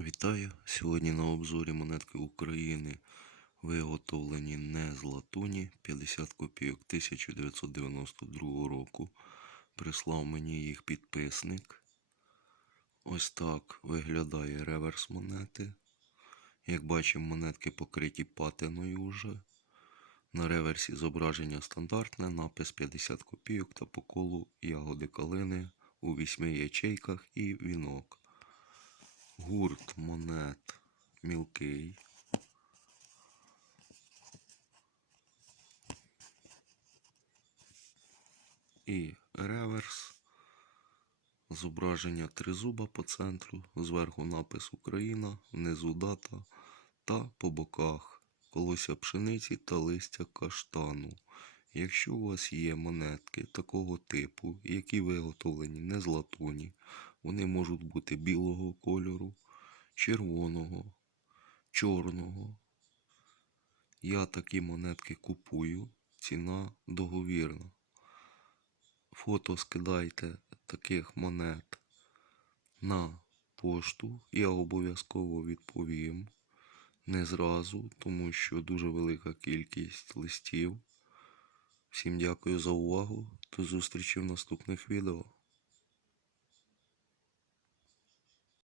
Вітаю! Сьогодні на обзорі монетки України виготовлені не з латуні 50 копійок 1992 року. Прислав мені їх підписник. Ось так виглядає реверс монети. Як бачимо, монетки покриті патиною вже. На реверсі зображення стандартне, напис 50 копійок та по колу ягоди калини у вісьми ячейках і вінок. Гурт монет мілкий. І реверс. Зображення тризуба по центру, зверху напис Україна, внизу дата та по боках колося пшениці та листя каштану. Якщо у вас є монетки такого типу, які виготовлені не з латуні, вони можуть бути білого кольору, червоного, чорного. Я такі монетки купую, ціна договірна. Фото скидайте таких монет на пошту, я обов'язково відповім. Не зразу, тому що дуже велика кількість листів. Всім дякую за увагу. До зустрічі в наступних відео.